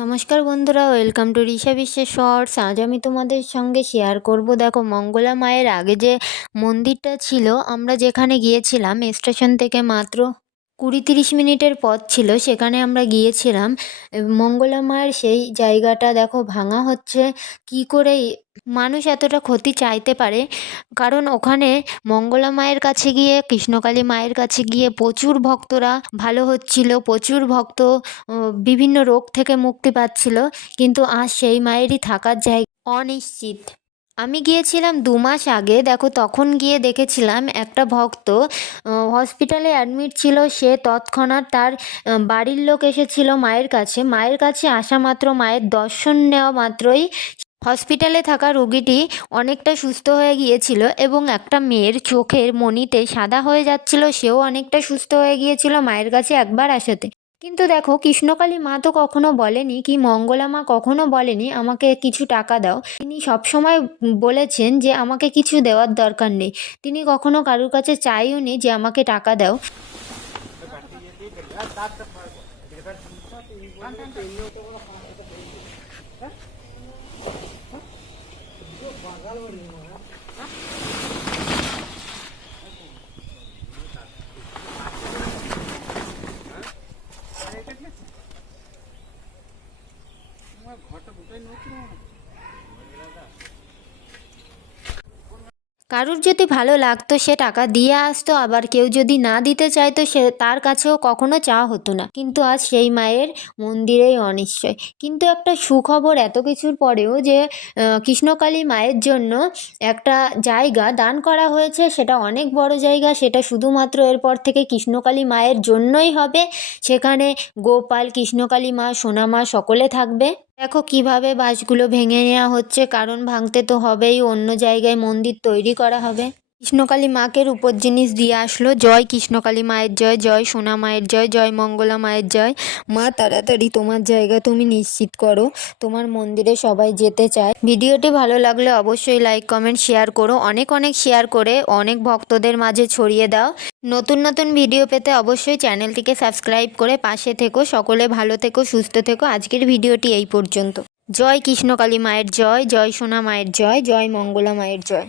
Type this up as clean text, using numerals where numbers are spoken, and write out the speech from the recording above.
নমস্কার বন্ধুরা, welcome to Risha বিশ্বের শর্টস। আজ আমি তোমাদের সঙ্গে শেয়ার করব, দেখো মঙ্গলা মায়ের আগে যে মন্দিরটা ছিল, আমরা যেখানে গিয়েছিলাম স্টেশন থেকে মাত্র 20-30 মিনিটের পথ ছিল, সেখানে আমরা গিয়েছিলাম। মঙ্গলা মায়ের সেই জায়গাটা দেখো ভাঙা হচ্ছে। কি করে মানুষ এতটা ক্ষতি চাইতে পারে? কারণ ওখানে মঙ্গলা মায়ের কাছে গিয়ে, কৃষ্ণকালী মায়ের কাছে গিয়ে প্রচুর ভক্তরা ভালো হচ্ছিল, প্রচুর ভক্ত বিভিন্ন রোগ থেকে মুক্তি পাচ্ছিল। কিন্তু আজ সেই মায়েরই থাকার জায়গা অনিশ্চিত। আমি গিয়েছিলাম 2 মাস আগে, দেখো তখন গিয়ে দেখেছিলাম একটা ভক্ত হসপিটালে অ্যাডমিট ছিল। সে তৎক্ষণাৎ তার বাড়ির লোক এসেছিল মায়ের কাছে। মায়ের কাছে আসা মাত্র, মায়ের দর্শন নেওয়া মাত্রই হসপিটালে থাকা রোগীটি অনেকটা সুস্থ হয়ে গিয়েছিল এবং একটা মেয়ের চোখের মণিতে সাদা হয়ে যাচ্ছিল, সেও অনেকটা সুস্থ হয়ে গিয়েছিল মায়ের কাছে একবার আসাতে। কিন্তু দেখো, কৃষ্ণকালী মা তো কখনো বলেনি, কি মঙ্গলা মা কখনো বলেনি আমাকে কিছু টাকা দাও। তিনি সবসময় বলেছেন যে আমাকে কিছু দেওয়ার দরকার নেই। তিনি কখনো কারোর কাছে চাইওনি যে আমাকে টাকা দাও। কারুর যদি ভালো লাগতো সে টাকা দিয়ে আসতো, আবার কেউ যদি না দিতে চাইতো সে তার কাছেও কখনো চাওয়া হতো না। কিন্তু আজ সেই মায়ের মন্দিরেই অনিশ্চয়। কিন্তু একটা সুখবর এত কিছুর পরেও, যে কৃষ্ণকালী মায়ের জন্য একটা জায়গা দান করা হয়েছে। সেটা অনেক বড় জায়গা, সেটা শুধুমাত্র এরপর থেকে কৃষ্ণকালী মায়ের জন্যই হবে। সেখানে গোপাল, কৃষ্ণকালী মা, সোনা মা সকলে থাকবে। দেখো কিভাবে বাঁশগুলো ভেঙে নেওয়া হচ্ছে, কারণ ভাঙতে তো হবেই, অন্য জায়গায় মন্দির তৈরি করা হবে। কৃষ্ণকালী মাকে রূপোর জিনিস দিয়ে আসলো। জয় কৃষ্ণকালী মায়ের জয়, জয় সোনা মায়ের জয়, জয় মঙ্গলা মায়ের জয়। মা তাড়াতাড়ি তোমার জায়গা তুমি নিশ্চিত করো, তোমার মন্দিরে সবাই যেতে চায়। ভিডিওটি ভালো লাগলে অবশ্যই লাইক, কমেন্ট, শেয়ার করো। অনেক অনেক শেয়ার করে অনেক ভক্তদের মাঝে ছড়িয়ে দাও। নতুন নতুন ভিডিও পেতে অবশ্যই চ্যানেলটিকে সাবস্ক্রাইব করে পাশে থেকো। সকলে ভালো থেকো, সুস্থ থেকো। আজকের ভিডিওটি এই পর্যন্ত। জয় কৃষ্ণকালী মায়ের জয়, জয় সোনা মায়ের জয়, জয় মঙ্গলা মায়ের জয়।